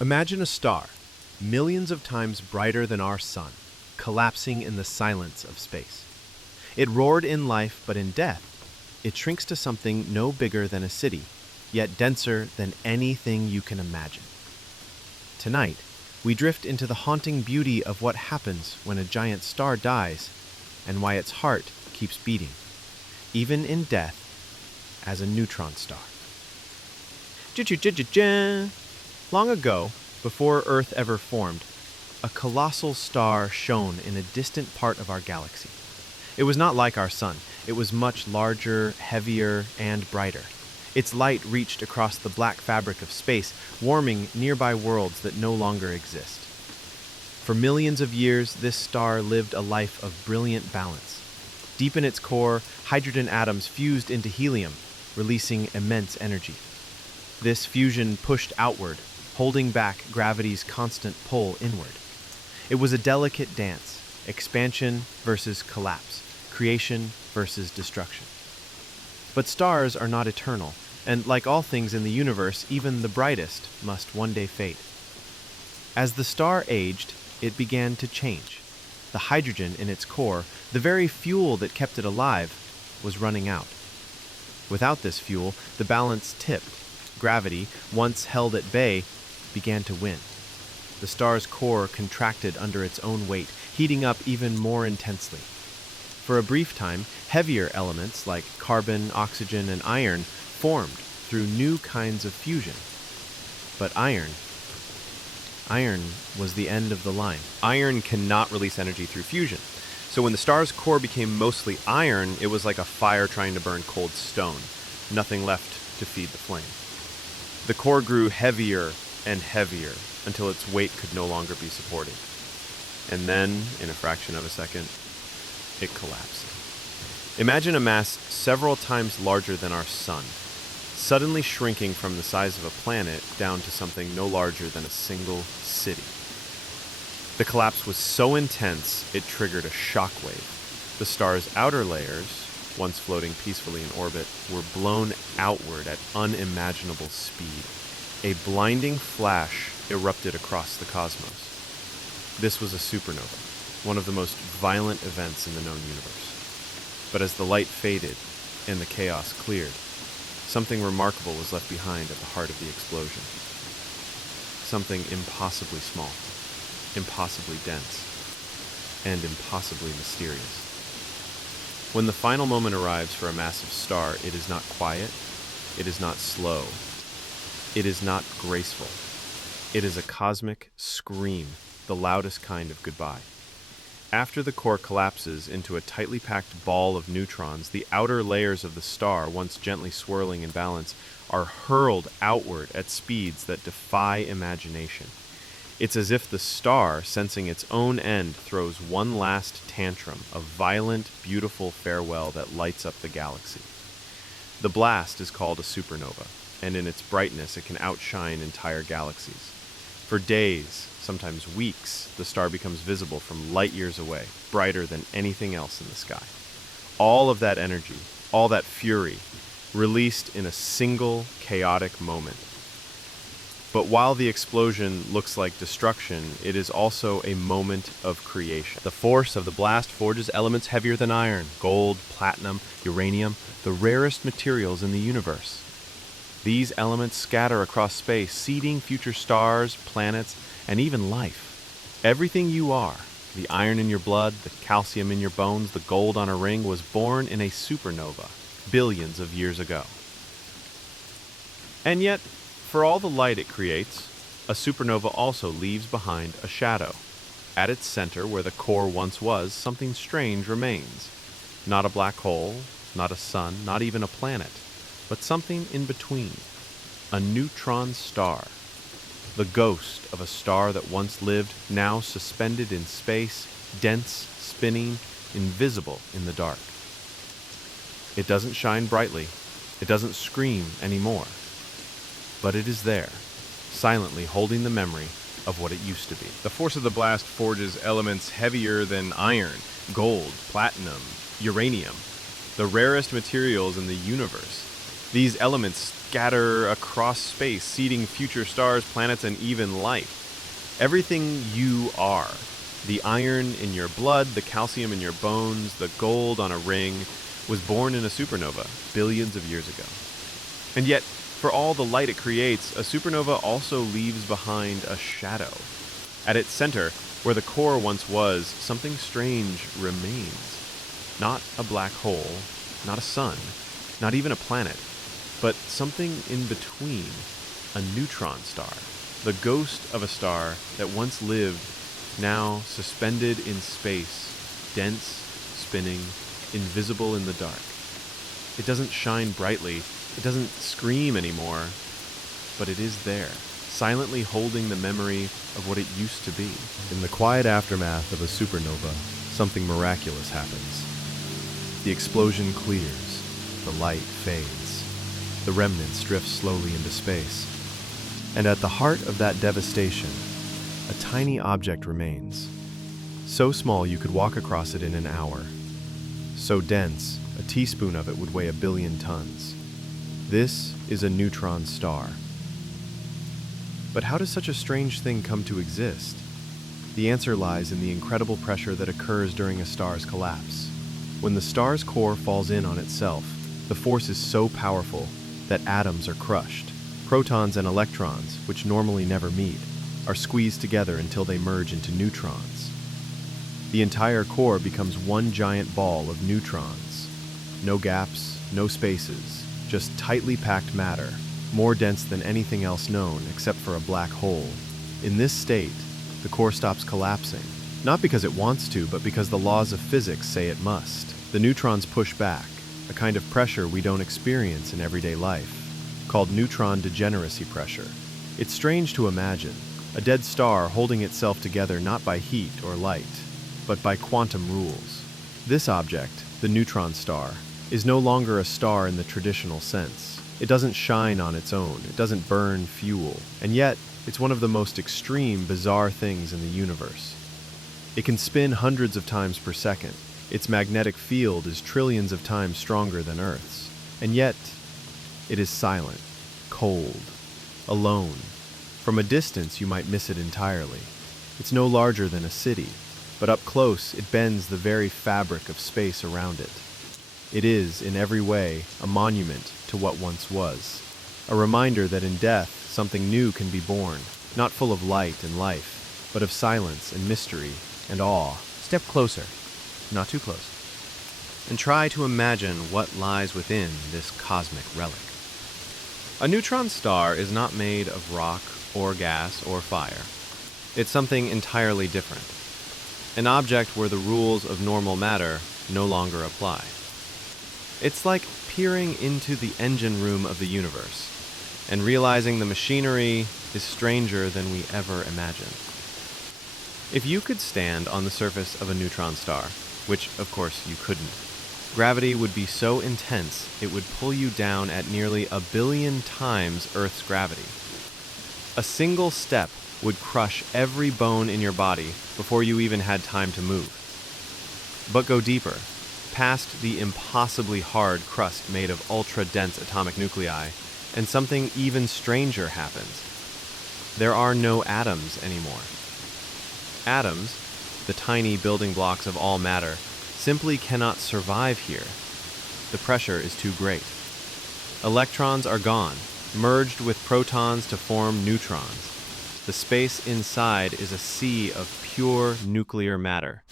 Imagine a star, millions of times brighter than our sun, collapsing in the silence of space. It roared in life, but in death, it shrinks to something no bigger than a city, yet denser than anything you can imagine. Tonight, we drift into the haunting beauty of what happens when a giant star dies and why its heart keeps beating, even in death, as a neutron star. Long ago, before Earth ever formed, a colossal star shone in a distant part of our galaxy. It was not like our sun. It was much larger, heavier, and brighter. Its light reached across the black fabric of space, warming nearby worlds that no longer exist. For millions of years, this star lived a life of brilliant balance. Deep in its core, hydrogen atoms fused into helium, releasing immense energy. This fusion pushed outward, holding back gravity's constant pull inward. It was a delicate dance, expansion versus collapse, creation versus destruction. But stars are not eternal, and like all things in the universe, even the brightest must one day fade. As the star aged, it began to change. The hydrogen in its core, the very fuel that kept it alive, was running out. Without this fuel, the balance tipped. Gravity, once held at bay, began to win. The star's core contracted under its own weight, heating up even more intensely. For a brief time, heavier elements like carbon, oxygen, and iron formed through new kinds of fusion. But iron was the end of the line. Iron cannot release energy through fusion. So when the star's core became mostly iron, it was like a fire trying to burn cold stone. Nothing left to feed the flame. The core grew heavier and heavier until its weight could no longer be supported. And then, in a fraction of a second, it collapsed. Imagine a mass several times larger than our sun, suddenly shrinking from the size of a planet down to something no larger than a single city. The collapse was so intense, it triggered a shockwave. The star's outer layers, once floating peacefully in orbit, were blown outward at unimaginable speed. A blinding flash erupted across the cosmos. This was a supernova, one of the most violent events in the known universe. But as the light faded and the chaos cleared, something remarkable was left behind at the heart of the explosion. Something impossibly small, impossibly dense, and impossibly mysterious. When the final moment arrives for a massive star, it is not quiet, it is not slow, it is not graceful. It is a cosmic scream, the loudest kind of goodbye. After the core collapses into a tightly packed ball of neutrons, the outer layers of the star, once gently swirling in balance, are hurled outward at speeds that defy imagination. It's as if the star, sensing its own end, throws one last tantrum, a violent, beautiful farewell that lights up the galaxy. The blast is called a supernova, and in its brightness it can outshine entire galaxies. For days, sometimes weeks, the star becomes visible from light years away, brighter than anything else in the sky. All of that energy, all that fury, released in a single chaotic moment. But while the explosion looks like destruction, it is also a moment of creation. The force of the blast forges elements heavier than iron, gold, platinum, uranium, the rarest materials in the universe. These elements scatter across space, seeding future stars, planets, and even life. Everything you are, the iron in your blood, the calcium in your bones, the gold on a ring, was born in a supernova billions of years ago. And yet, for all the light it creates, a supernova also leaves behind a shadow. At its center, where the core once was, something strange remains. Not a black hole, not a sun, not even a planet, but something in between. A neutron star. The ghost of a star that once lived, now suspended in space, dense, spinning, invisible in the dark. It doesn't shine brightly. It doesn't scream anymore. But it is there, silently holding the memory of what it used to be. The force of the blast forges elements heavier than iron, gold, platinum, uranium, the rarest materials in the universe. These elements scatter across space, seeding future stars, planets, and even life. Everything you are, the iron in your blood, the calcium in your bones, the gold on a ring, was born in a supernova billions of years ago. And yet, for all the light it creates, a supernova also leaves behind a shadow. At its center, where the core once was, something strange remains. Not a black hole, not a sun, not even a planet, but something in between, a neutron star, the ghost of a star that once lived, now suspended in space, dense, spinning, invisible in the dark. It doesn't shine brightly, it doesn't scream anymore, but it is there, silently holding the memory of what it used to be. In the quiet aftermath of a supernova, something miraculous happens. The explosion clears, the light fades, the remnants drift slowly into space. And at the heart of that devastation, a tiny object remains. So small you could walk across it in an hour. So dense, a teaspoon of it would weigh 1 billion tons. This is a neutron star. But how does such a strange thing come to exist? The answer lies in the incredible pressure that occurs during a star's collapse. When the star's core falls in on itself, the force is so powerful that atoms are crushed. Protons and electrons, which normally never meet, are squeezed together until they merge into neutrons. The entire core becomes one giant ball of neutrons. No gaps, no spaces, just tightly packed matter, more dense than anything else known except for a black hole. In this state, the core stops collapsing, not because it wants to, but because the laws of physics say it must. The neutrons push back, a kind of pressure we don't experience in everyday life, called neutron degeneracy pressure. It's strange to imagine, a dead star holding itself together not by heat or light, but by quantum rules. This object, the neutron star, is no longer a star in the traditional sense. It doesn't shine on its own, it doesn't burn fuel, and yet it's one of the most extreme, bizarre things in the universe. It can spin hundreds of times per second. Its magnetic field is trillions of times stronger than Earth's, and yet it is silent, cold, alone. From a distance, you might miss it entirely. It's no larger than a city, but up close, it bends the very fabric of space around it. It is, in every way, a monument to what once was, a reminder that in death, something new can be born, not full of light and life, but of silence and mystery and awe. Step closer, not too close, and try to imagine what lies within this cosmic relic. A neutron star is not made of rock or gas or fire. It's something entirely different. An object where the rules of normal matter no longer apply. It's like peering into the engine room of the universe and realizing the machinery is stranger than we ever imagined. If you could stand on the surface of a neutron star, which of course you couldn't, gravity would be so intense it would pull you down at nearly 1 billion times Earth's gravity. A single step would crush every bone in your body before you even had time to move. But go deeper, past the impossibly hard crust made of ultra-dense atomic nuclei, and something even stranger happens. There are no atoms anymore. Atoms, the tiny building blocks of all matter, simply cannot survive here. The pressure is too great. Electrons are gone, merged with protons to form neutrons. The space inside is a sea of pure nuclear matter,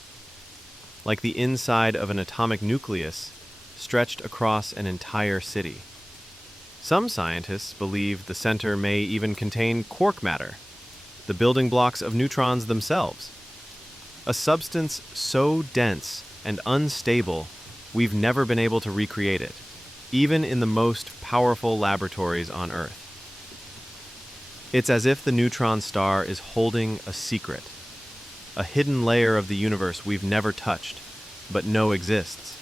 like the inside of an atomic nucleus stretched across an entire city. Some scientists believe the center may even contain quark matter, the building blocks of neutrons themselves. A substance so dense and unstable, we've never been able to recreate it, even in the most powerful laboratories on Earth. It's as if the neutron star is holding a secret, a hidden layer of the universe we've never touched, but know exists.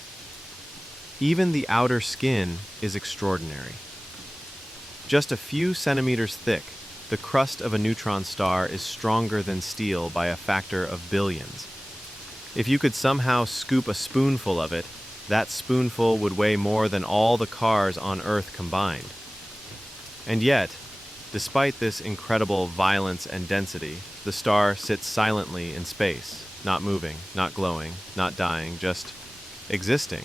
Even the outer skin is extraordinary. Just a few centimeters thick, the crust of a neutron star is stronger than steel by a factor of billions. If you could somehow scoop a spoonful of it, that spoonful would weigh more than all the cars on Earth combined. And yet, despite this incredible violence and density, the star sits silently in space, not moving, not glowing, not dying, just existing.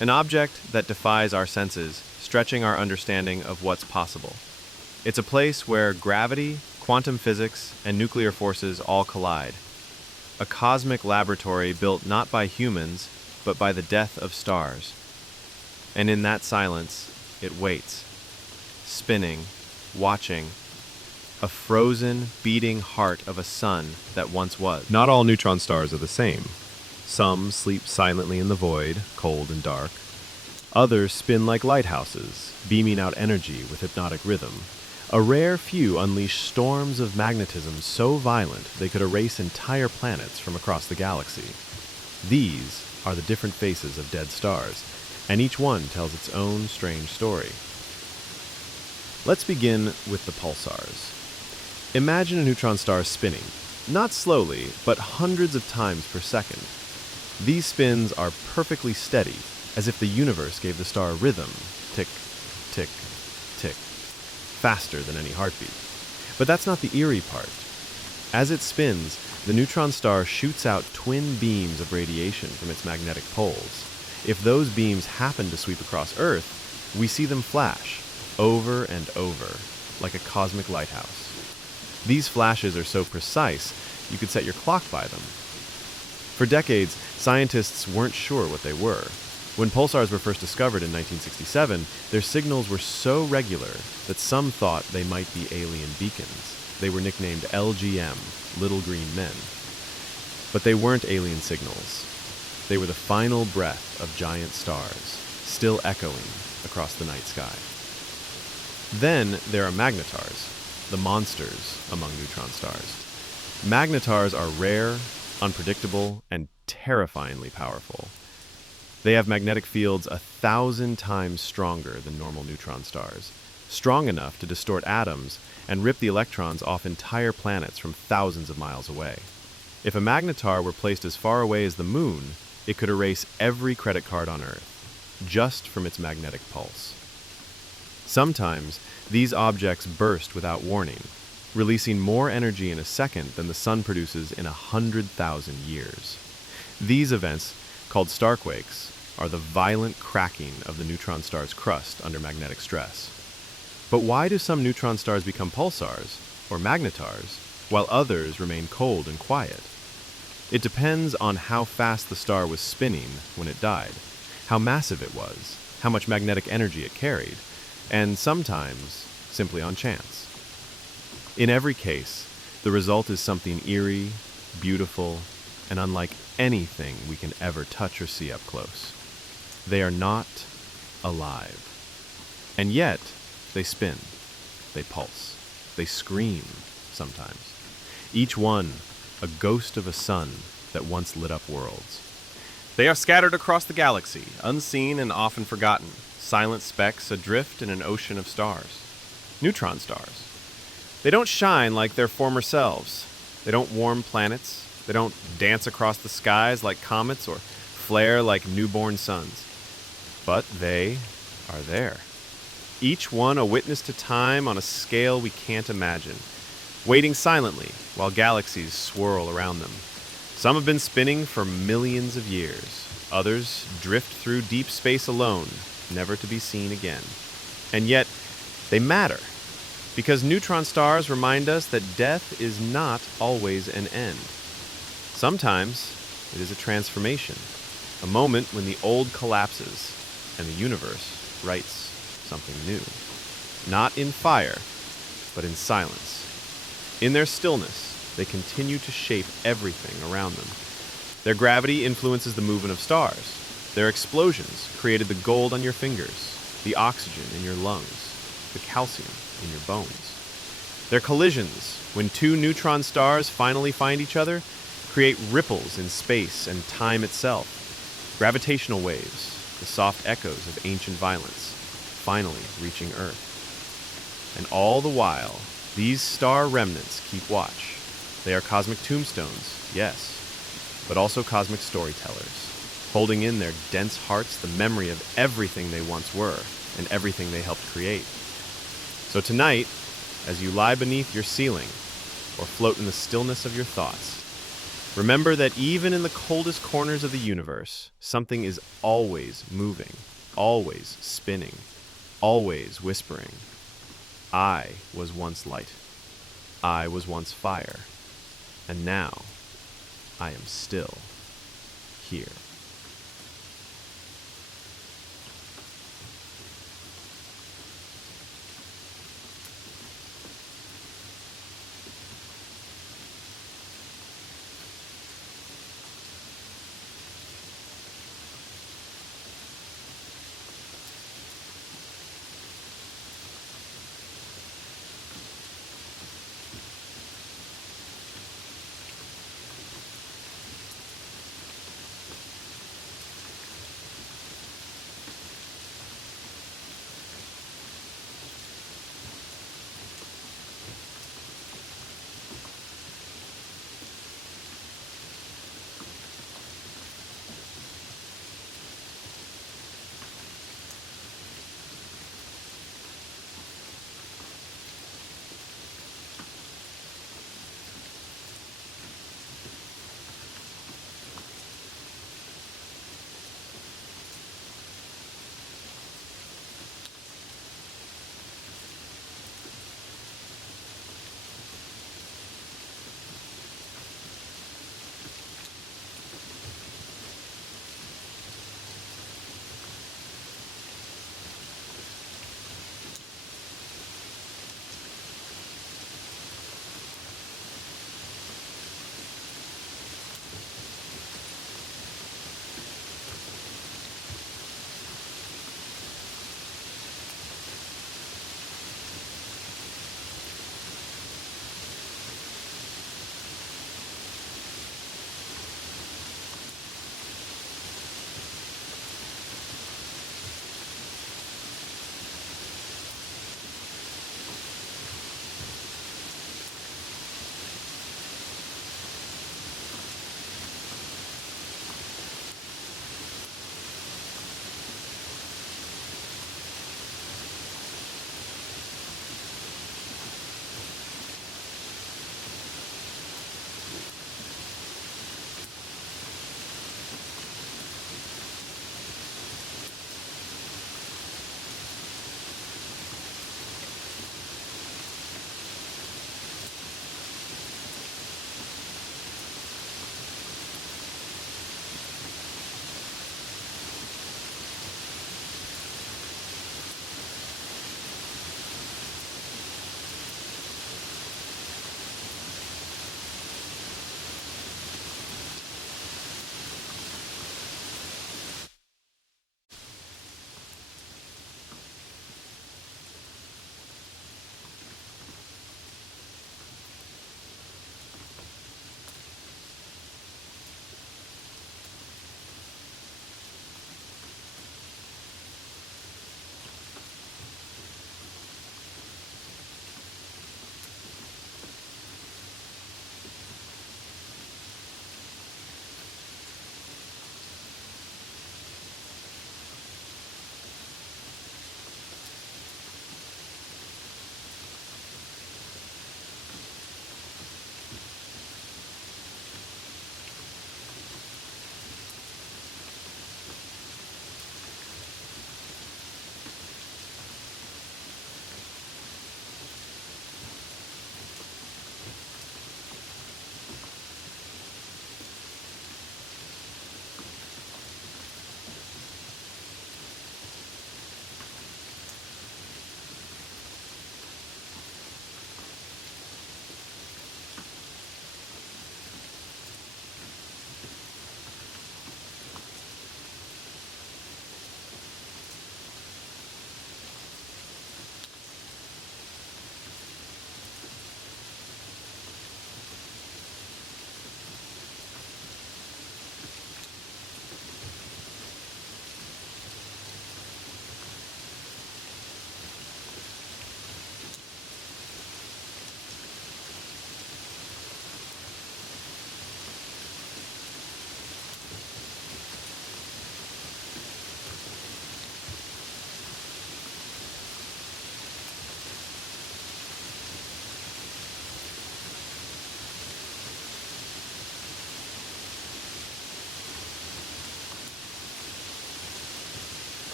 An object that defies our senses, stretching our understanding of what's possible. It's a place where gravity, quantum physics, and nuclear forces all collide. A cosmic laboratory built not by humans, but by the death of stars. And in that silence, it waits, spinning, watching, a frozen, beating heart of a sun that once was. Not all neutron stars are the same. Some sleep silently in the void, cold and dark. Others spin like lighthouses, beaming out energy with hypnotic rhythm. A rare few unleash storms of magnetism so violent they could erase entire planets from across the galaxy. These are the different faces of dead stars, and each one tells its own strange story. Let's begin with the pulsars. Imagine a neutron star spinning, not slowly, but hundreds of times per second. These spins are perfectly steady, as if the universe gave the star a rhythm, tick, tick, tick, faster than any heartbeat. But that's not the eerie part. As it spins, the neutron star shoots out twin beams of radiation from its magnetic poles. If those beams happen to sweep across Earth, we see them flash, over and over, like a cosmic lighthouse. These flashes are so precise, you could set your clock by them. For decades, scientists weren't sure what they were. When pulsars were first discovered in 1967, their signals were so regular that some thought they might be alien beacons. They were nicknamed LGM, Little Green Men. But they weren't alien signals. They were the final breath of giant stars, still echoing across the night sky. Then there are magnetars, the monsters among neutron stars. Magnetars are rare, unpredictable, and terrifyingly powerful. They have magnetic fields 1,000 times stronger than normal neutron stars, strong enough to distort atoms and rip the electrons off entire planets from thousands of miles away. If a magnetar were placed as far away as the moon, it could erase every credit card on Earth, just from its magnetic pulse. Sometimes, these objects burst without warning, releasing more energy in a second than the sun produces in 100,000 years. These events, called starquakes, are the violent cracking of the neutron star's crust under magnetic stress. But why do some neutron stars become pulsars, or magnetars, while others remain cold and quiet? It depends on how fast the star was spinning when it died, how massive it was, how much magnetic energy it carried, and sometimes simply on chance. In every case, the result is something eerie, beautiful, and unlike anything we can ever touch or see up close. They are not alive. And yet, they spin, they pulse, they scream sometimes. Each one a ghost of a sun that once lit up worlds. They are scattered across the galaxy, unseen and often forgotten, silent specks adrift in an ocean of stars. Neutron stars. They don't shine like their former selves. They don't warm planets. They don't dance across the skies like comets or flare like newborn suns. But they are there. Each one a witness to time on a scale we can't imagine, waiting silently while galaxies swirl around them. Some have been spinning for millions of years. Others drift through deep space alone, never to be seen again. And yet, they matter, because neutron stars remind us that death is not always an end. Sometimes it is a transformation, a moment when the old collapses and the universe writes something new. Not in fire, but in silence. In their stillness, they continue to shape everything around them. Their gravity influences the movement of stars. Their explosions created the gold on your fingers, the oxygen in your lungs, the calcium in your bones. Their collisions, when two neutron stars finally find each other, create ripples in space and time itself. Gravitational waves, the soft echoes of ancient violence, finally reaching Earth. And all the while, these star remnants keep watch. They are cosmic tombstones, yes, but also cosmic storytellers, holding in their dense hearts the memory of everything they once were and everything they helped create. So tonight, as you lie beneath your ceiling or float in the stillness of your thoughts, remember that even in the coldest corners of the universe, something is always moving, always spinning, always whispering. I was once light. I was once fire. And now, I am still here.